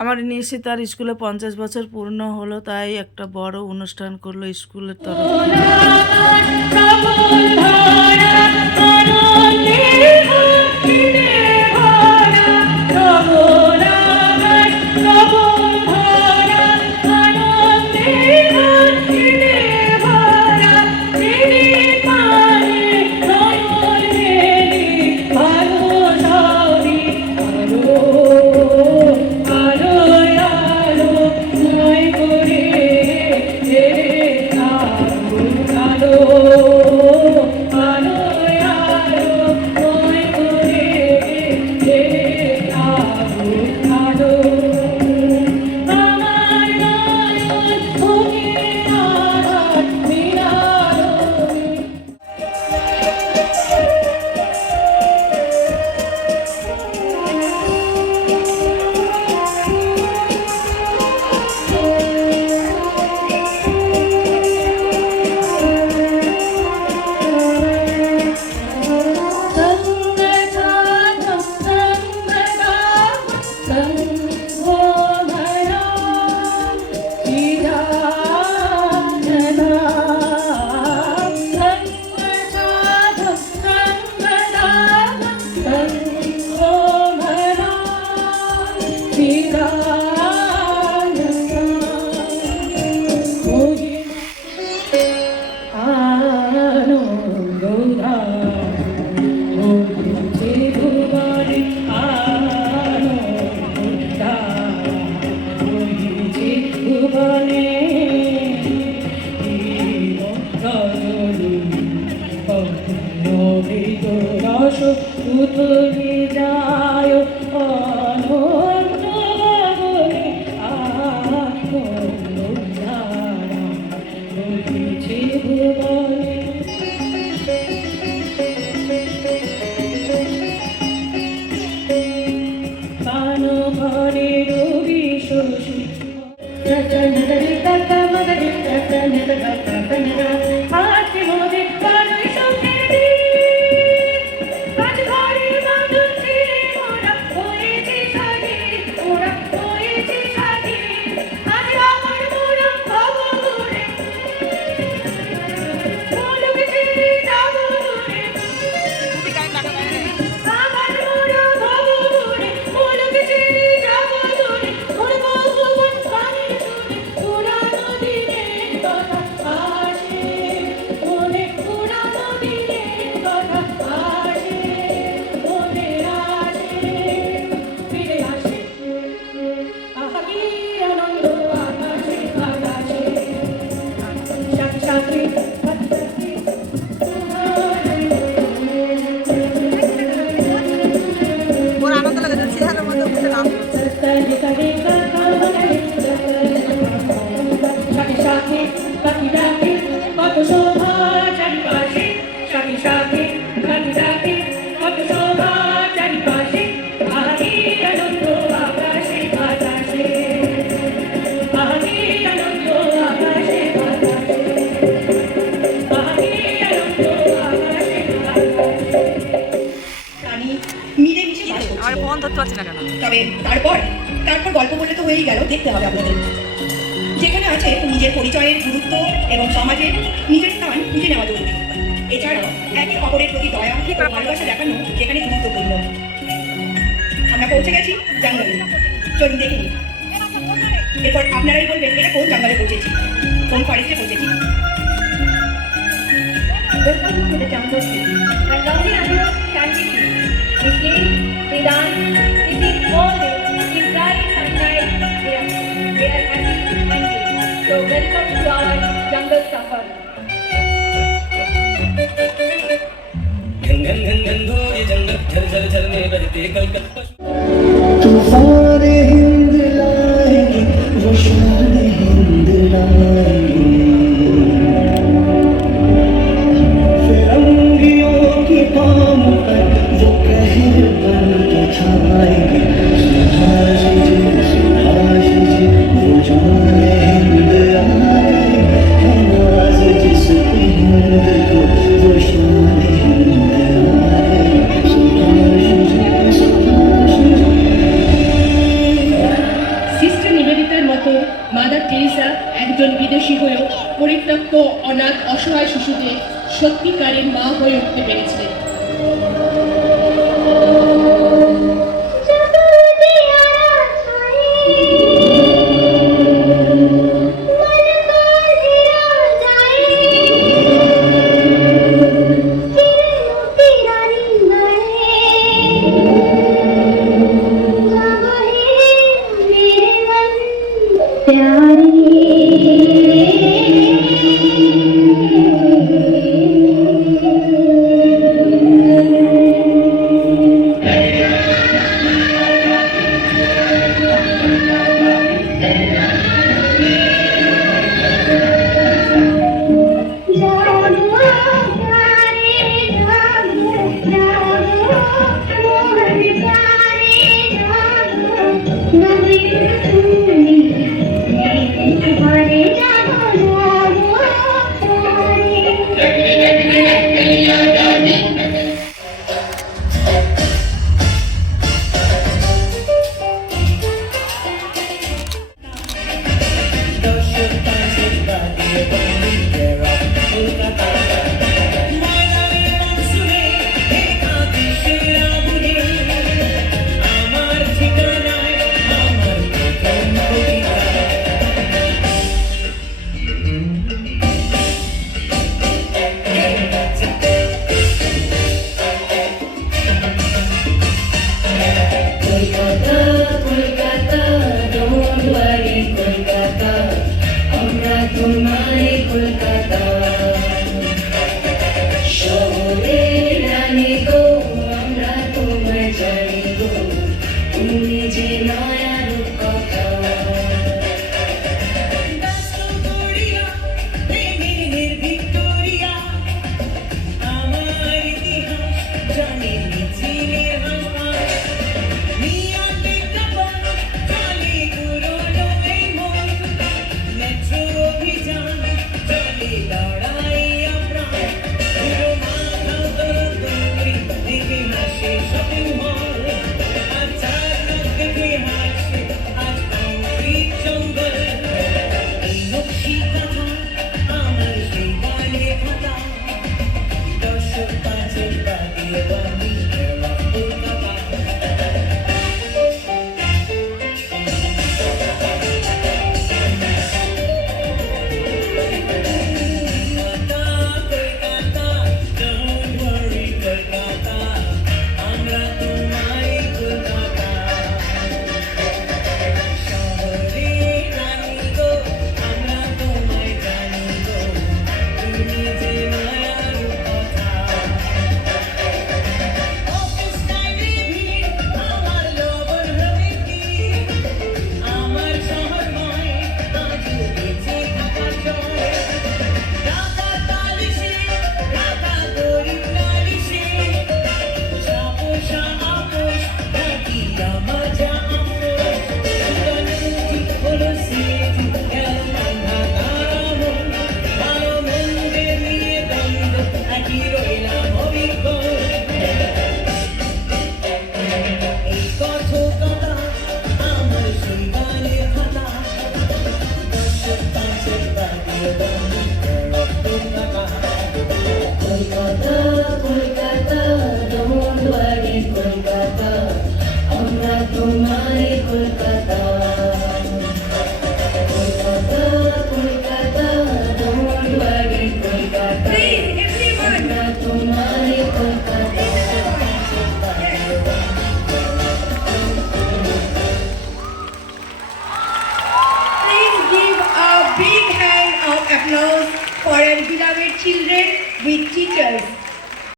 আমার নিশি তার স্কুলে 50 বছর পূর্ণ হলো, তাই একটা বড় অনুষ্ঠান করলো স্কুলের তরফ তবে তারপর গল্প বললে তো হয়েই গেল, দেখতে হবে আপনাদের। যেখানে আছে নিজের পরিচয়ের গুরুত্ব এবং সমাজে নিজের স্থান খুঁজে নেওয়া জরুরি। এছাড়াও একে অপরের প্রতি দয়া ও ভালোবাসা দেখানো যেখানে গুরুত্বপূর্ণ। আমরা পৌঁছে গেছি জঙ্গলে, চলুন দেখে নিই। এরপর আপনারাই বলবেন এটা কোন জঙ্গলে পৌঁছেছি, কোন ফরেস্টে পৌঁছেছি। Welcome to the jungle tree. A lovely animal can be seen. We sleep, we dance, we sing all day. In bright sunlight, we are happy and free. So welcome to our jungle safari. तूफान हिंद लाएगी, वो शान हिंद लाएगी, फिरंगियों की पाँव पर वो कहर बन के छाएगी। सुभाष जी वो जाने हिंद आए, है नाज जिस पे हिंद को, वो शान हिंद आए। सुभाष जी মাদার টেরিসা একজন বিদেশি হয়েও পরিত্যক্ত অনাথ অসহায় শিশুকে সত্যিকারের মা হয়ে উঠতে পেরেছিলেন। Applause for our beloved children with teachers.